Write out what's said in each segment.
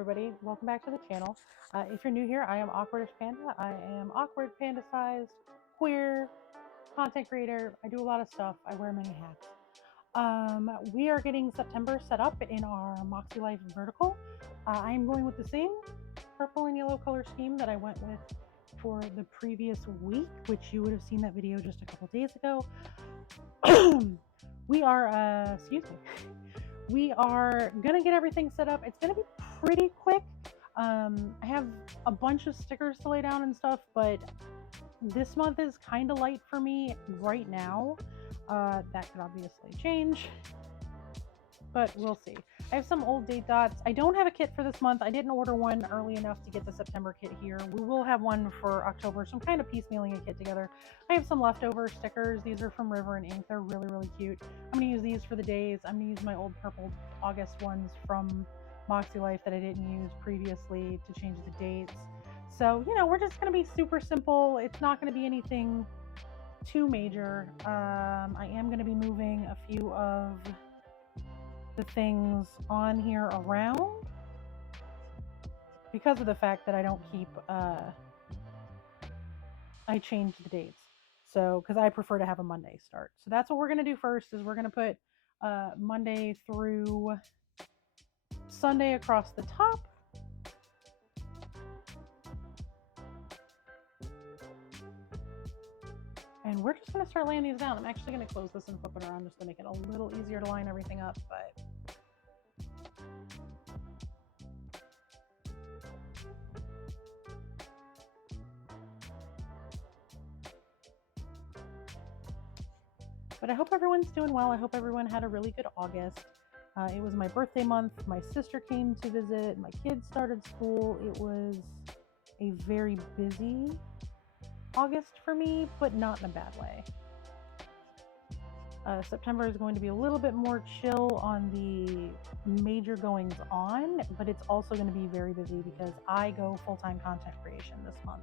everybody, welcome back to the channel. If you're new here, I am Awkwardish Panda. I am awkward, panda-sized, queer, content creator. I do a lot of stuff. I wear many hats. We are getting September set up in our MakseLife vertical. I am going with the same purple and yellow color scheme that I went with for the previous week, which you would have seen that video just a couple days ago. We are, we are gonna get everything set up. It's gonna be pretty quick. I have a bunch of stickers to lay down and stuff, but this month is kind of light for me right now. That could obviously change, but we'll see. I have some old date dots. I don't have a kit for this month. I didn't order one early enough to get the September kit here. We will have one for October, so I'm kind of piecemealing a kit together. I have some leftover stickers. These are from River and Ink. They're really, really cute. I'm going to use these for the days. I'm going to use my old purple August ones from MakseLife that I didn't use previously to change the dates. So, you know, we're just going to be super simple. It's not going to be anything too major. I am going to be moving a few of the things on here around because of the fact that I don't keep I change the dates, so because I prefer to have a Monday start. So that's what we're going to do first, is we're going to put Monday through Sunday across the top, and we're just going to start laying these down. I'm actually going to close this and flip it around just to make it a little easier to line everything up, but I hope everyone's doing well. I hope everyone had a really good August. It was my birthday month. My sister came to visit. My kids started school. It was a very busy August for me, but not in a bad way. September is going to be a little bit more chill on the major goings on, but it's also going to be very busy because I go full-time content creation this month.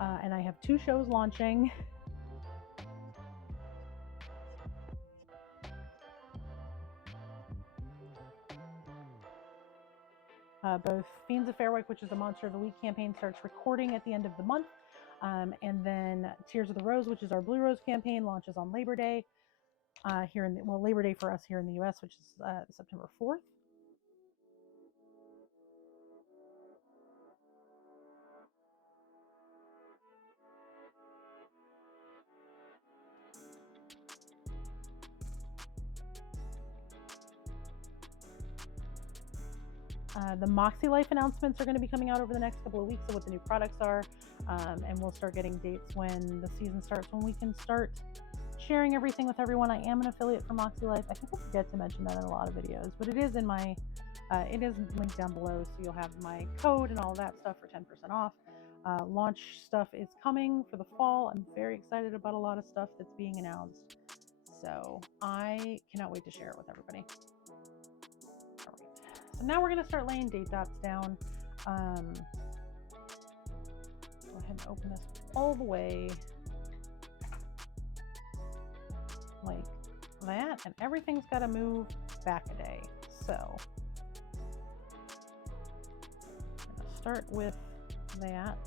And I have 2 shows launching. Both Fiends of Fairwick, which is a Monster of the Week campaign, starts recording at the end of the month. And then Tears of the Rose, which is our Blue Rose campaign, launches on Labor Day. Labor Day for us here in the US, which is September 4th. The MakseLife announcements are going to be coming out over the next couple of weeks of what the new products are, and we'll start getting dates when the season starts, when we can start sharing everything with everyone. I am an affiliate for MakseLife. I think I forget to mention that in a lot of videos, but it is in my it is linked down below, so you'll have my code and all that stuff for 10% off. Launch stuff is coming for the fall. I'm very excited about a lot of stuff that's being announced, so I cannot wait to share it with everybody. All right, so now we're going to start laying date dots down. Go ahead and open this all the way like that, and everything's got to move back a day. So I'm going to start with that.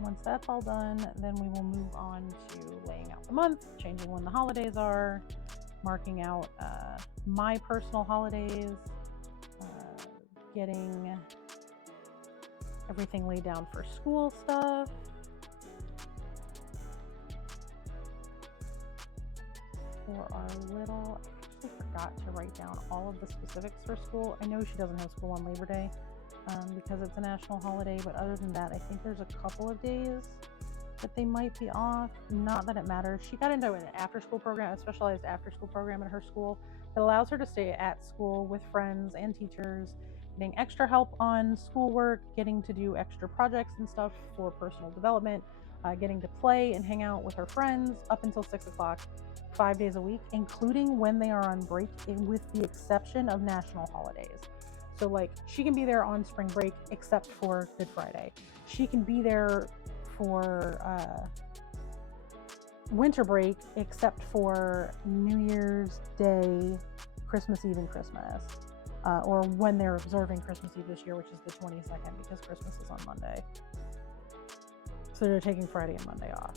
Once that's all done, then we will move on to laying out the month, changing when the holidays are, marking out my personal holidays, getting everything laid down for school stuff. For our little, I actually forgot to write down all of the specifics for school. I know she doesn't have school on Labor Day because it's a national holiday, but other than that, I think there's a couple of days that they might be off. Not that it matters. She got into an after-school program, a specialized after-school program at her school that allows her to stay at school with friends and teachers, getting extra help on schoolwork, getting to do extra projects and stuff for personal development, getting to play and hang out with her friends up until 6 o'clock, 5 days a week, including when they are on break, with the exception of national holidays. So like, she can be there on spring break except for Good Friday. She can be there for winter break except for New Year's Day, Christmas Eve, and Christmas. Or when they're observing Christmas Eve this year, which is the 22nd, because Christmas is on Monday. So they're taking Friday and Monday off.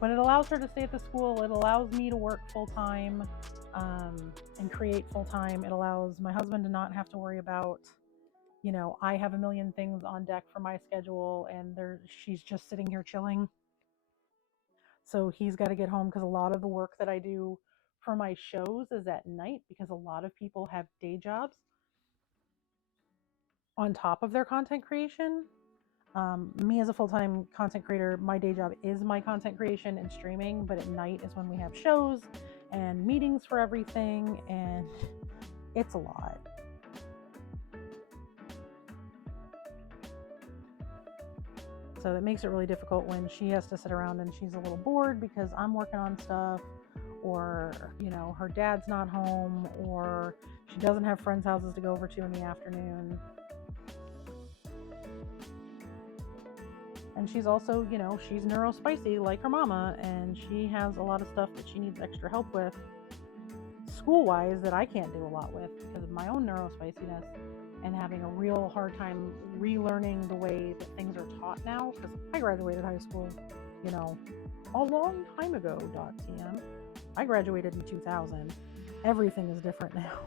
But it allows her to stay at the school. It allows me to work full-time and create full-time. It allows my husband to not have to worry about, I have a million things on deck for my schedule, and she's just sitting here chilling. So he's got to get home, because a lot of the work that I do for my shows is at night, because a lot of people have day jobs on top of their content creation. Me as a full-time content creator, my day job is my content creation and streaming, but at night is when we have shows and meetings for everything, and it's a lot. So it makes it really difficult when she has to sit around and she's a little bored because I'm working on stuff, or, her dad's not home, or she doesn't have friends' houses to go over to in the afternoon. And she's also, she's neurospicy like her mama, and she has a lot of stuff that she needs extra help with school-wise that I can't do a lot with because of my own neurospiciness and having a real hard time relearning the way that things are taught now, because I graduated high school, a long time ago, .tm. I graduated in 2000. Everything is different now.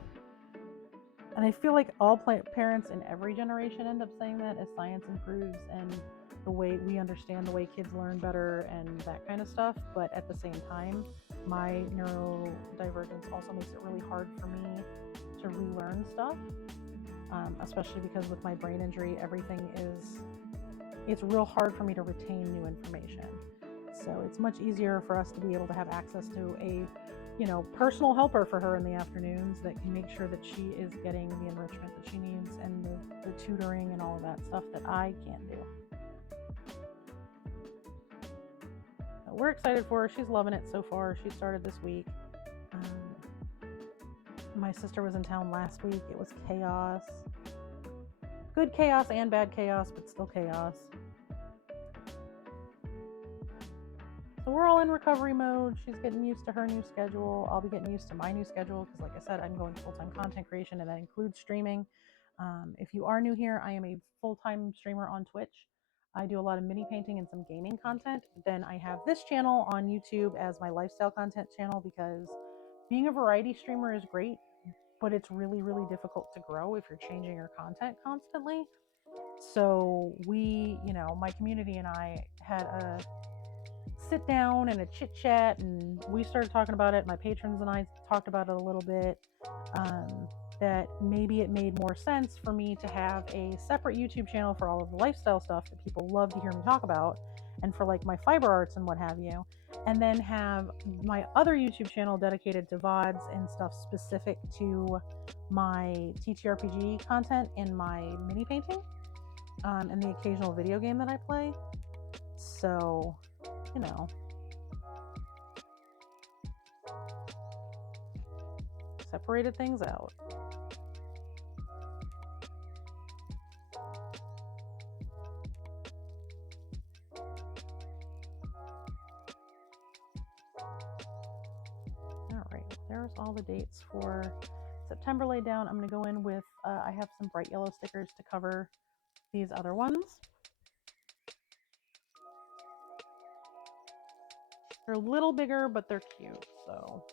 And I feel like all parents in every generation end up saying that as science improves and the way we understand the way kids learn better and that kind of stuff. But at the same time, my neurodivergence also makes it really hard for me to relearn stuff, especially because with my brain injury, it's real hard for me to retain new information. So it's much easier for us to be able to have access to a personal helper for her in the afternoons that can make sure that she is getting the enrichment that she needs and the tutoring and all of that stuff that I can't do. So we're excited for her. She's loving it so far. She started this week. My sister was in town last week. It was chaos. Good chaos and bad chaos, but still chaos. So we're all in recovery mode. She's getting used to her new schedule. I'll be getting used to my new schedule because, like I said, I'm going full-time content creation, and that includes streaming. If you are new here, I am a full-time streamer on Twitch. I do a lot of mini painting and some gaming content. Then I have this channel on YouTube as my lifestyle content channel, because being a variety streamer is great, but it's really, really difficult to grow if you're changing your content constantly. So we, my community and I had a sit down and a chit chat, and we started talking about it. My patrons and I talked about it a little bit, that maybe it made more sense for me to have a separate YouTube channel for all of the lifestyle stuff that people love to hear me talk about, and for like my fiber arts and what have you, and then have my other YouTube channel dedicated to VODs and stuff specific to my TTRPG content and my mini painting, and the occasional video game that I play. So, separated things out. All right, there's all the dates for September laid down. I'm going to go in with, I have some bright yellow stickers to cover these other ones. They're a little bigger, but they're cute, so.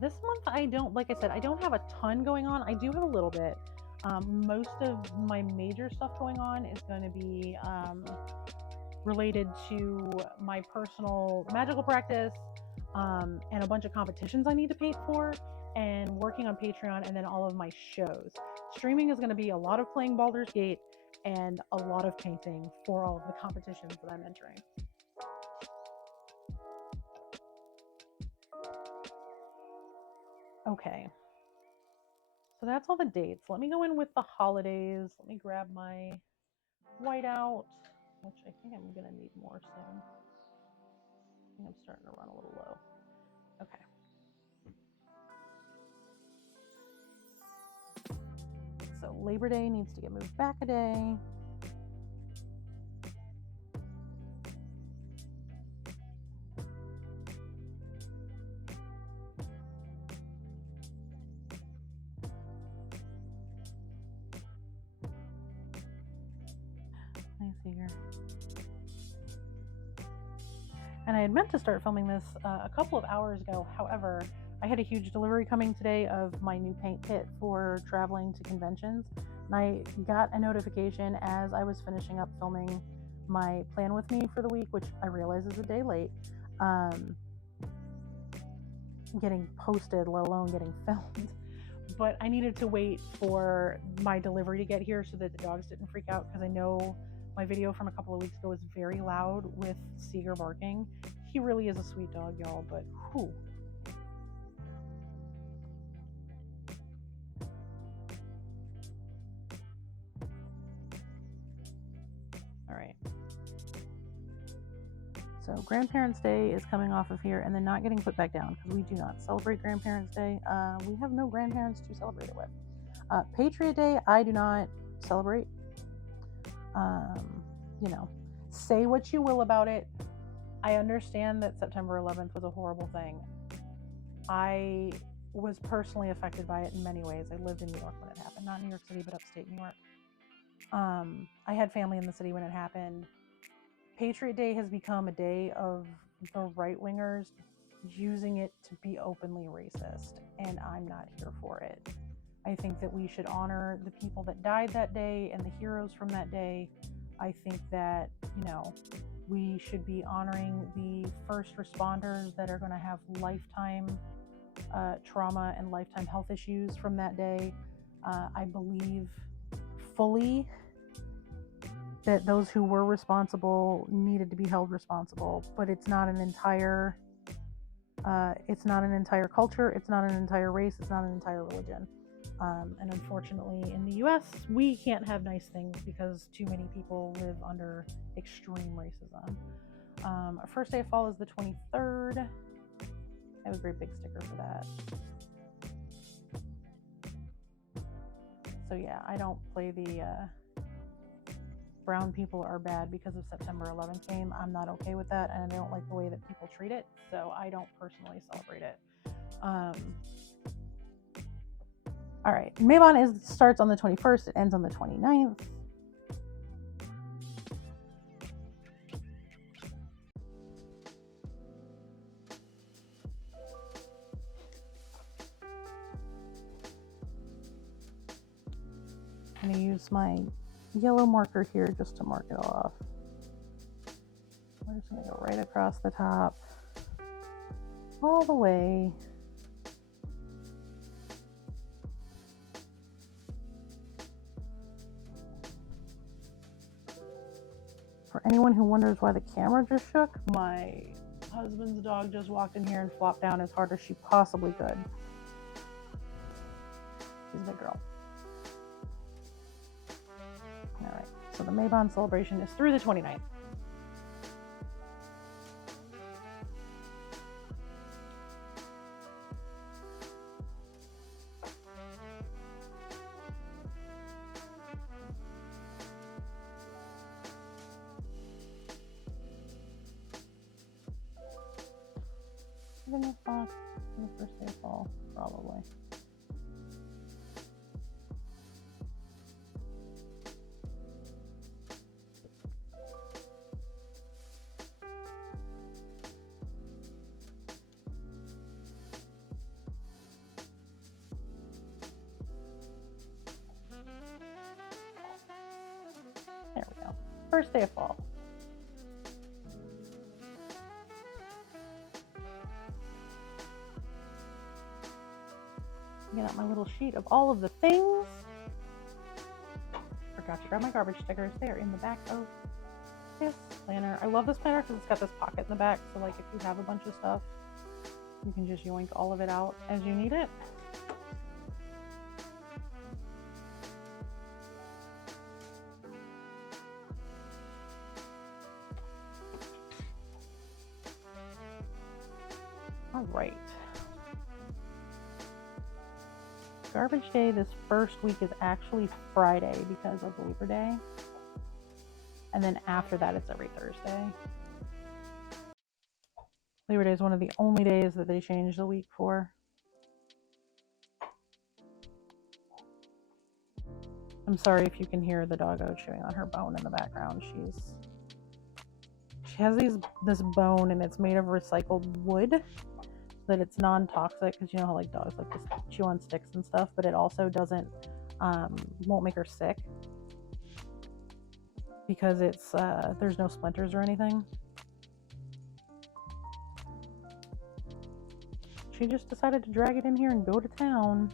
This month, I don't have a ton going on. I do have a little bit. Most of my major stuff going on is going to be related to my personal magical practice, and a bunch of competitions I need to paint for, and working on Patreon, and then all of my shows. Streaming is going to be a lot of playing Baldur's Gate and a lot of painting for all of the competitions that I'm entering. Okay, So that's all the dates. Let me go in with the holidays. Let me grab my whiteout, which I think I'm going to need more soon. I think I'm starting to run a little low. Okay. So Labor Day needs to get moved back a day. Nice here. And I had meant to start filming this a couple of hours ago. However, I had a huge delivery coming today of my new paint kit for traveling to conventions. And I got a notification as I was finishing up filming my plan with me for the week, which I realize is a day late, getting posted, let alone getting filmed. But I needed to wait for my delivery to get here so that the dogs didn't freak out, because I know my video from a couple of weeks ago was very loud with Seeger barking. He really is a sweet dog, y'all, but whew. All right. So Grandparents' Day is coming off of here and then not getting put back down, because we do not celebrate Grandparents' Day. We have no grandparents to celebrate it with. Patriot Day, I do not celebrate. You know, say what you will about it. I understand that September 11th was a horrible thing. I was personally affected by it in many ways. I lived in New York when it happened, not New York City, but upstate New York. I had family in the city when it happened. Patriot Day has become a day of the right-wingers using it to be openly racist, and I'm not here for it. I think that we should honor the people that died that day and the heroes from that day. I think that, you know, we should be honoring the first responders that are going to have lifetime trauma and lifetime health issues from that day. I believe fully that those who were responsible needed to be held responsible, but it's not an entire culture, it's not an entire race, it's not an entire religion. And unfortunately, in the US, we can't have nice things because too many people live under extreme racism. Our first day of fall is the 23rd. I have a great big sticker for that. So yeah, I don't play the brown people are bad because of September 11th game. I'm not okay with that, and I don't like the way that people treat it, so I don't personally celebrate it. All right, Mabon starts on the 21st, it ends on the 29th. I'm going to use my yellow marker here just to mark it off. We're just going to go right across the top, all the way. For anyone who wonders why the camera just shook, my husband's dog just walked in here and flopped down as hard as she possibly could. She's a big girl. All right, so the Mabon celebration is through the 29th. In the box on the first day of fall, probably. There we go. First day of fall. Get out my little sheet of all of the things. Forgot to grab my garbage stickers. They are in the back of this planner. I love this planner because it's got this pocket in the back, so like if you have a bunch of stuff, you can just yoink all of it out as you need it. garbage day this first week is actually Friday because of Labor Day. And then after that, it's every Thursday. Labor Day is one of the only days that they change the week for. I'm sorry if you can hear the doggo chewing on her bone in the background. She has this bone, and it's made of recycled wood, so that it's non-toxic, because you know how like dogs like to chew on sticks and stuff, but it also won't make her sick because it's there's no splinters or anything. She just decided to drag it in here and go to town.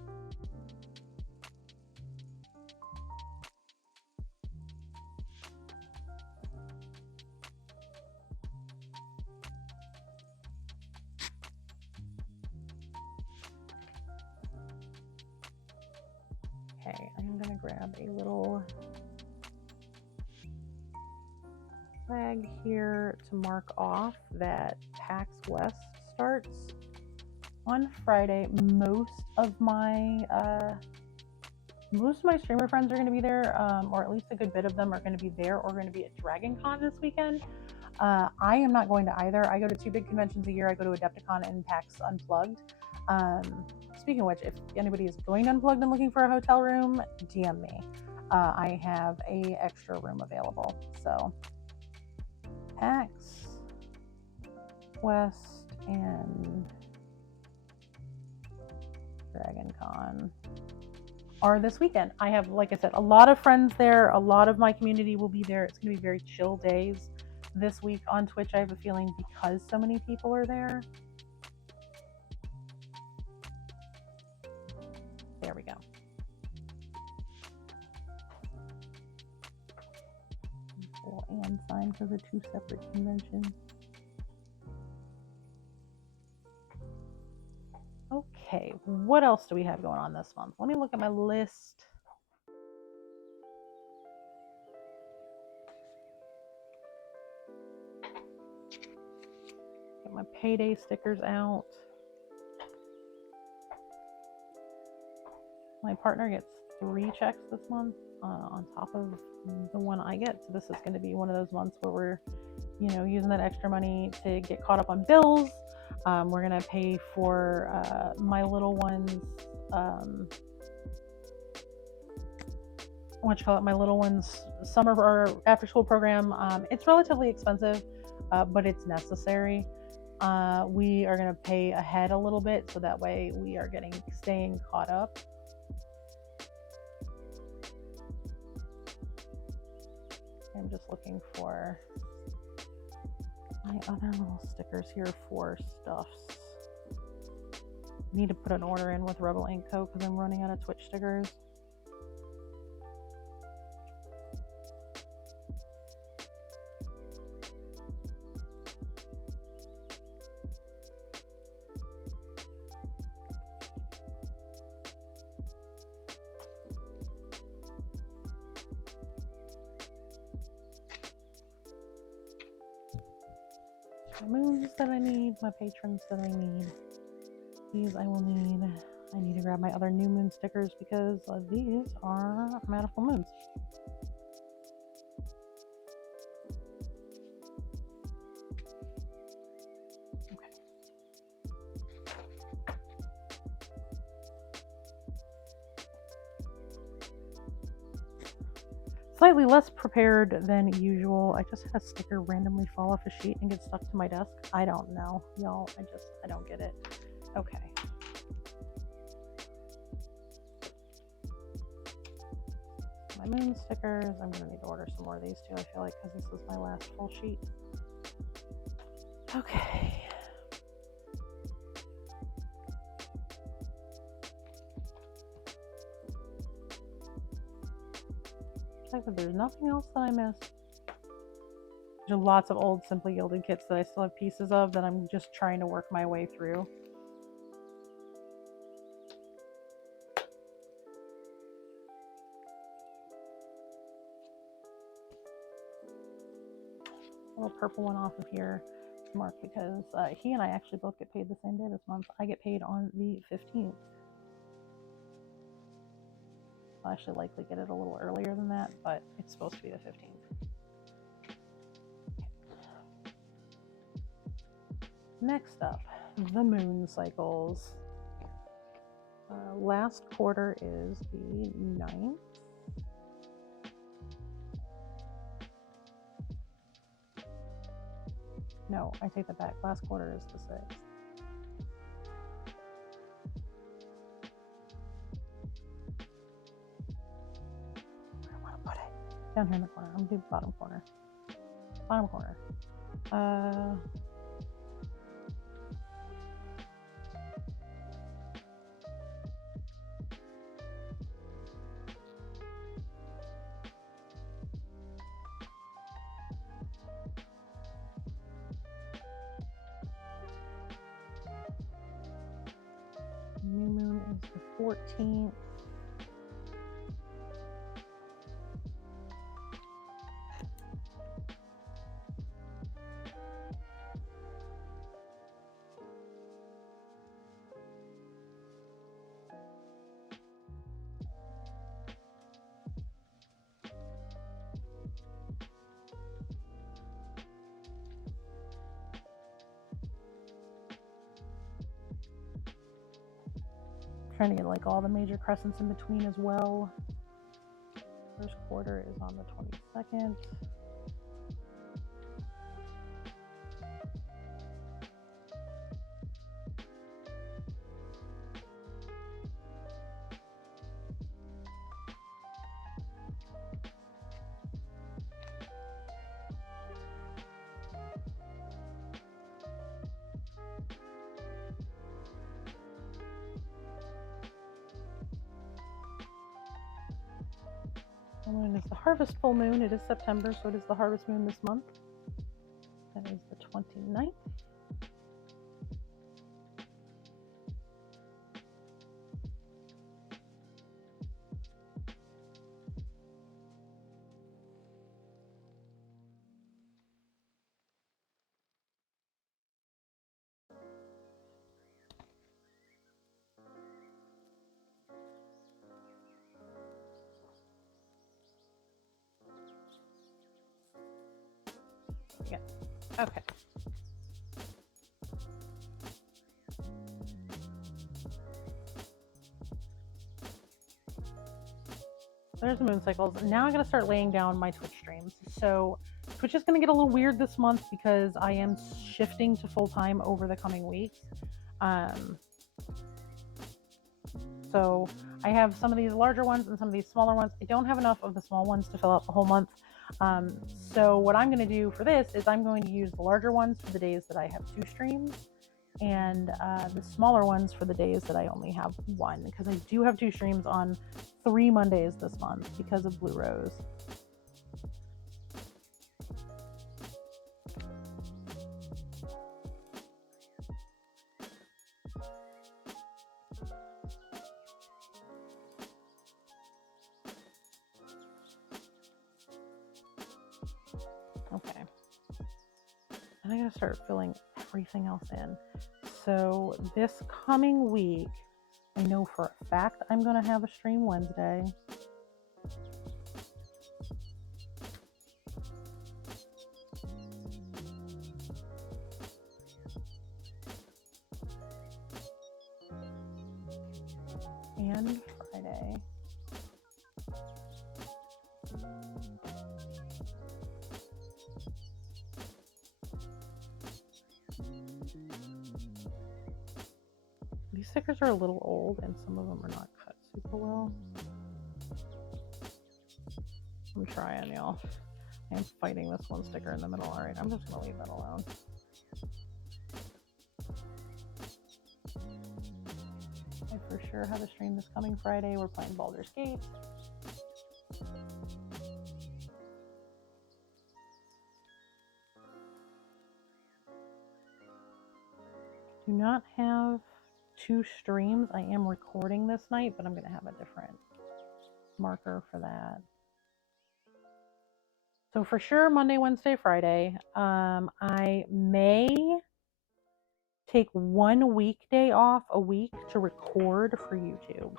Okay, I'm gonna grab a little flag here to mark off that PAX West starts on Friday. Most of my streamer friends are going to be there, or at least a good bit of them are going to be there or going to be at Dragon Con this weekend. I am not going to either. I go to 2 big conventions a year. I go to Adepticon and PAX Unplugged. Speaking of which, if anybody is going to Unplugged and looking for a hotel room, DM me. I have a extra room available. So PAX West and Dragon Con are this weekend. I have, like I said, a lot of friends there. A lot of my community will be there. It's going to be very chill days this week on Twitch, I have a feeling, because so many people are there. There we go. Full and sign because they're 2 separate conventions. Okay, what else do we have going on this month? Let me look at my list. Get my payday stickers out. My partner gets 3 checks this month on top of the one I get. So this is going to be one of those months where we're, using that extra money to get caught up on bills. We're going to pay for my little one's, my little one's summer or after school program. It's relatively expensive, but it's necessary. We are going to pay ahead a little bit, so that way we are staying caught up. I'm just looking for my other little stickers here for stuffs. Need to put an order in with Rebel Ink Co. because I'm running out of Twitch stickers. My moons that I need, my patrons that I need. These I will need. I need to grab my other new moon stickers because these are I'm out of full moons. Okay. Slightly less prepared than usual. I just had a sticker randomly fall off a sheet and get stuck to my desk. I don't know, y'all. I don't get it. Okay. My moon stickers. I'm gonna need to order some more of these too, I feel like, because this is my last full sheet. Okay. There's nothing else that I missed. There's lots of old Simply Gilded kits that I still have pieces of that I'm just trying to work my way through. A little purple one off of here to mark because he and I actually both get paid the same day this month. I get paid on the 15th. I'll actually likely get it a little earlier than that, but it's supposed to be the 15th. Next up, the moon cycles. Last quarter is the 9th. No, I take that back. Last quarter is the 6th. Where do I want to put it? Down here in the corner. I'm going to do bottom corner. Bottom corner. New moon is the 14th. Trying to get like all the major crescents in between as well. First quarter is on the 22nd. Full moon is the harvest full moon. It is September, so it is the harvest moon this month. That is the 29th. Yeah. Okay. There's the moon cycles. Now I'm going to start laying down my Twitch streams. So Twitch is going to get a little weird this month because I am shifting to full-time over the coming weeks. So I have some of these larger ones and some of these smaller ones. I don't have enough of the small ones to fill out the whole month. So what I'm going to do for this is I'm going to use the larger ones for the days that I have 2 streams and the smaller ones for the days that I only have 1, because I do have 2 streams on 3 Mondays this month because of Blue Rose. Okay. And I gotta start filling everything else in. So this coming week, I know for a fact I'm gonna have a stream Wednesday. And Friday. These stickers are a little old and some of them are not cut super well. I'm trying, y'all. I'm fighting this one sticker in the middle. Alright, I'm just gonna leave that alone. I for sure have a stream this coming Friday. We're playing Baldur's Gate. Do not have 2 streams. I am recording this night, but I'm going to have a different marker for that. So for sure, Monday, Wednesday, Friday. I may take 1 weekday off a week to record for YouTube.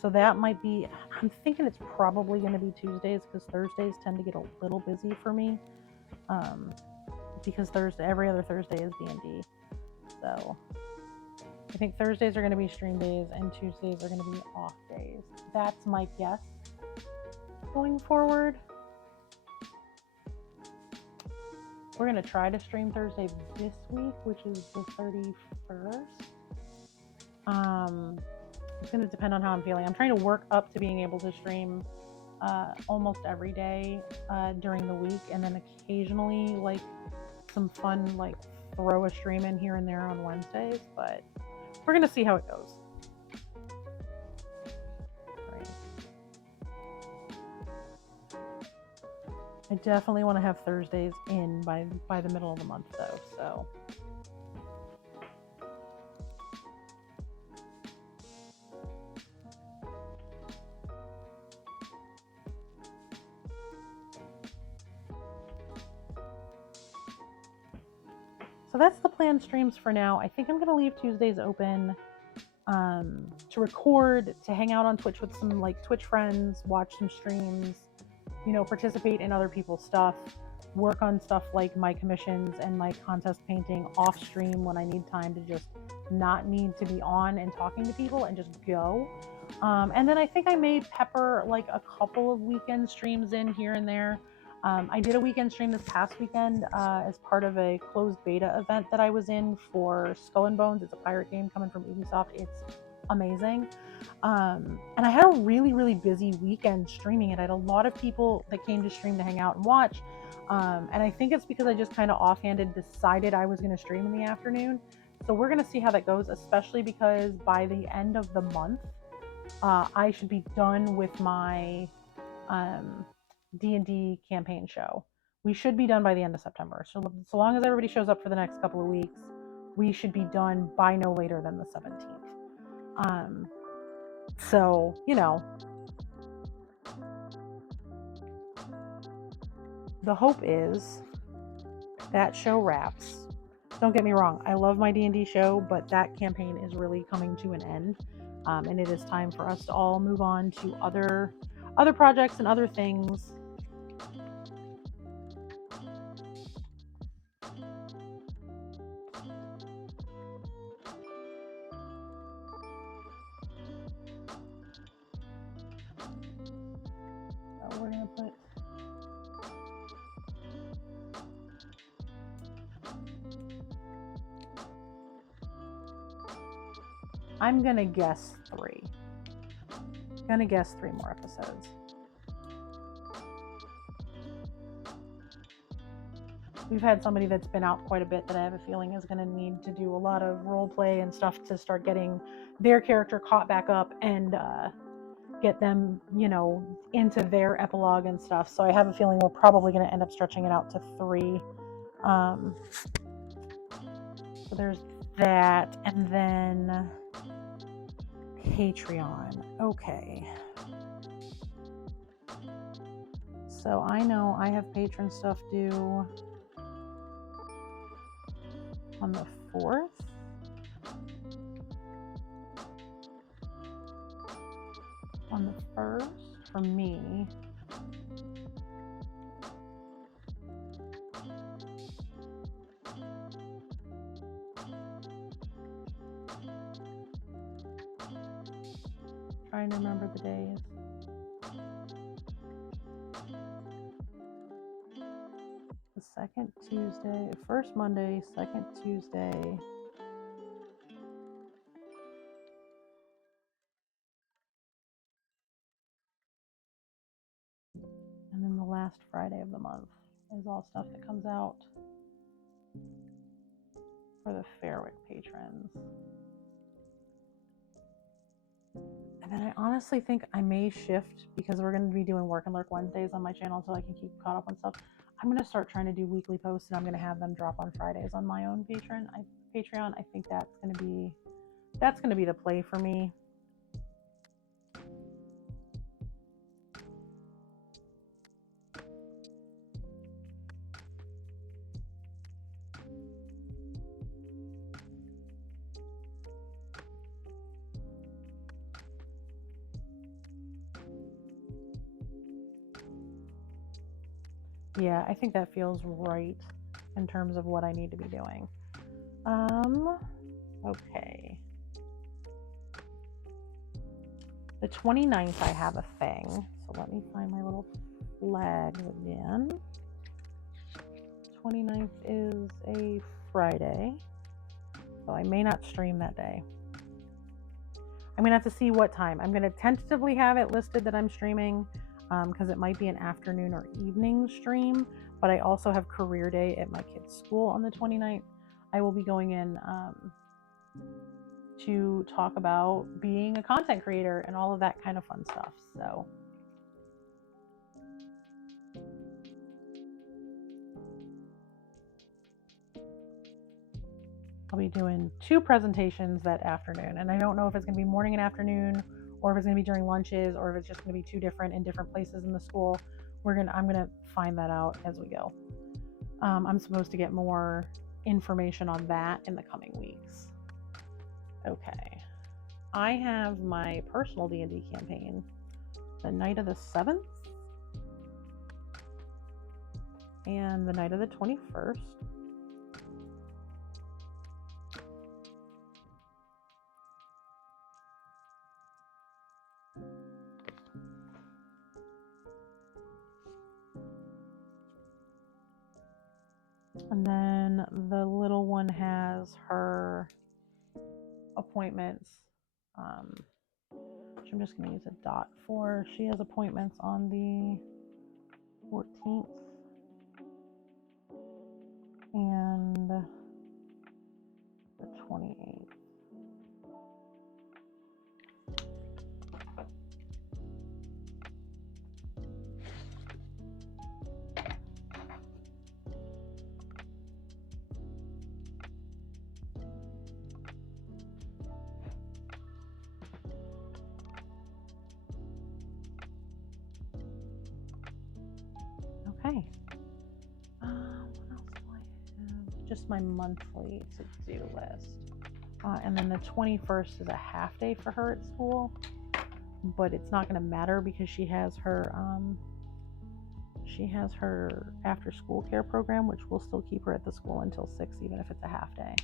So that might be, I'm thinking it's probably going to be Tuesdays because Thursdays tend to get a little busy for me. Because every other Thursday is D&D. So I think Thursdays are going to be stream days and Tuesdays are going to be off days. That's my guess going forward. We're going to try to stream Thursday this week, which is the 31st. It's going to depend on how I'm feeling. I'm trying to work up to being able to stream almost every day during the week, and then occasionally like some fun like throw a stream in here and there on Wednesdays, but we're going to see how it goes. Right. I definitely want to have Thursdays in by the middle of the month though, so that's the planned streams for now. I think I'm going to leave Tuesdays open to record, to hang out on Twitch with some like Twitch friends, watch some streams, you know, participate in other people's stuff, work on stuff like my commissions and my contest painting off stream when I need time to just not need to be on and talking to people and just go. And then I think I may pepper like a couple of weekend streams in here and there. I did a weekend stream this past weekend as part of a closed beta event that I was in for Skull and Bones. It's a pirate game coming from Ubisoft. It's amazing. And I had a really, really busy weekend streaming it. I had a lot of people that came to stream to hang out and watch. And I think it's because I just kind of offhanded decided I was going to stream in the afternoon. So we're going to see how that goes, especially because by the end of the month, I should be done with my D&D campaign show. We should be done by the end of September. So long as everybody shows up for the next couple of weeks, we should be done by no later than the 17th. So, you know, the hope is that show wraps. Don't get me wrong, I love my D&D show, but that campaign is really coming to an end. And it is time for us to all move on to other projects and other things. So we're going to put I'm going to guess 3. Gonna guess 3 more episodes. We've had somebody that's been out quite a bit that I have a feeling is going to need to do a lot of role play and stuff to start getting their character caught back up and get them, you know, into their epilogue and stuff. So I have a feeling we're probably going to end up stretching it out to 3. So there's that, and then Patreon. Okay. So I know I have patron stuff due on the 4th. On the 1st for me. Trying to remember the days. The 2nd Tuesday, 1st Monday, 2nd Tuesday. And then the last Friday of the month is all stuff that comes out for the Fairwick patrons. And then I honestly think I may shift, because we're going to be doing Work and Lurk Wednesdays on my channel so I can keep caught up on stuff. I'm going to start trying to do weekly posts, and I'm going to have them drop on Fridays on my own Patreon. I think that's going to be the play for me. Yeah, I think that feels right in terms of what I need to be doing. Okay. The 29th, I have a thing. So let me find my little flags again. 29th is a Friday, so I may not stream that day. I'm going to have to see what time. I'm going to tentatively have it listed that I'm streaming because it might be an afternoon or evening stream, but I also have career day at my kid's school on the 29th. I will be going in to talk about being a content creator and all of that kind of fun stuff. So I'll be doing 2 presentations that afternoon, and I don't know if it's going to be morning and afternoon, or if it's going to be during lunches, or if it's just going to be 2 different in different places in the school. I'm going to find that out as we go. I'm supposed to get more information on that in the coming weeks. Okay, I have my personal D&D campaign the night of the 7th and the night of the 21st. And then the little one has her appointments, which I'm just going to use a dot for. She has appointments on the 14th and the 28th. Okay. What else do I have? Just my monthly to-do list. And then the 21st is a half day for her at school, but it's not going to matter because she has her after school care program, which will still keep her at the school until 6, even if it's a half day.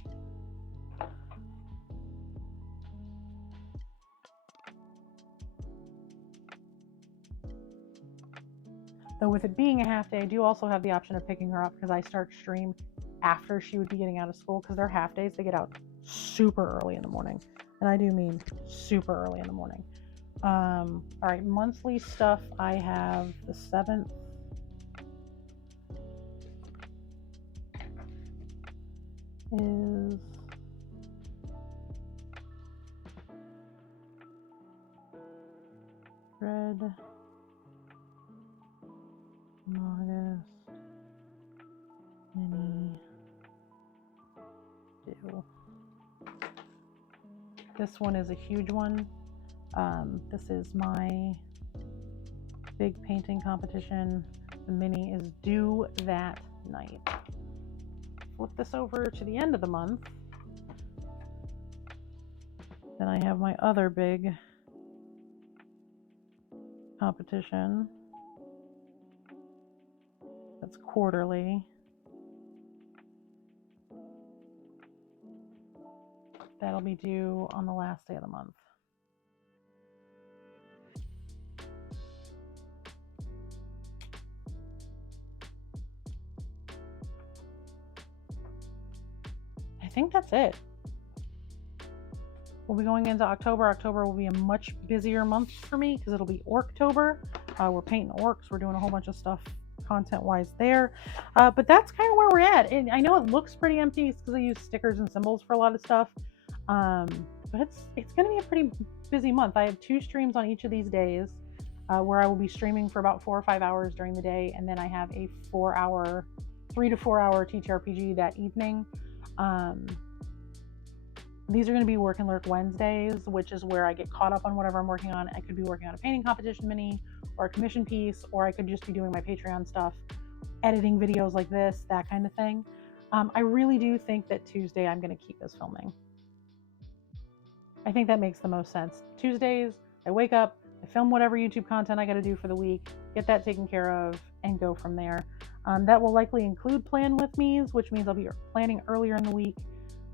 Though with it being a half day, I do also have the option of picking her up because I start stream after she would be getting out of school, because they're half days. They get out super early in the morning, and I do mean super early in the morning. All right, monthly stuff. I have the 7th. Is red. August. Mini. Do. This one is a huge one. This is my big painting competition. The mini is due that night. Flip this over to the end of the month. Then I have my other big competition. That's quarterly. That'll be due on the last day of the month. I think that's it. We'll be going into October. October will be a much busier month for me because it'll be Orktober. We're painting orcs. We're doing a whole bunch of stuff content-wise there. But that's kind of where we're at. And I know it looks pretty empty because I use stickers and symbols for a lot of stuff. But it's going to be a pretty busy month. I have 2 streams on each of these days where I will be streaming for about 4 or 5 hours during the day. And then I have a 3 to 4 hour TTRPG that evening. These are going to be Work and Lurk Wednesdays, which is where I get caught up on whatever I'm working on. I could be working on a painting competition mini or a commission piece, or I could just be doing my Patreon stuff, editing videos like this, that kind of thing. I really do think that Tuesday I'm going to keep this filming. I think that makes the most sense. Tuesdays, I wake up, I film whatever YouTube content I got to do for the week, get that taken care of, and go from there. That will likely include plan with me's, which means I'll be planning earlier in the week.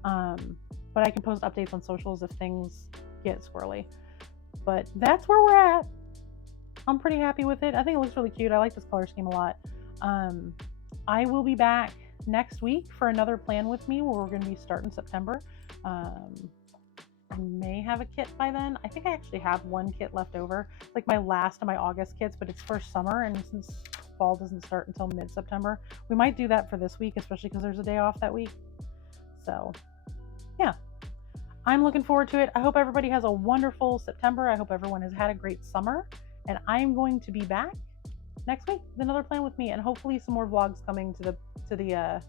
But I can post updates on socials if things get squirrely. But that's where we're at. I'm pretty happy with it. I think it looks really cute. I like this color scheme a lot. I will be back next week for another plan with me where we're going to be starting September. I may have a kit by then. I think I actually have one kit left over, like my last of my August kits, but it's for summer, and since fall doesn't start until mid-September, we might do that for this week, especially because there's a day off that week. So yeah, I'm looking forward to it. I hope everybody has a wonderful September. I hope everyone has had a great summer, and I'm going to be back next week with another plan with me, and hopefully some more vlogs coming to the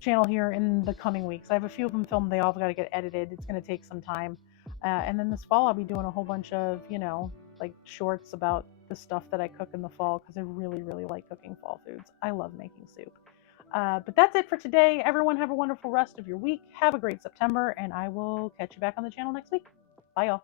channel here in the coming weeks. I have a few of them filmed. They all got to get edited. It's going to take some time. And then this fall, I'll be doing a whole bunch of, like shorts about the stuff that I cook in the fall, because I really, really like cooking fall foods. I love making soup. But that's it for today. Everyone have a wonderful rest of your week. Have a great September, and I will catch you back on the channel next week. Bye, y'all.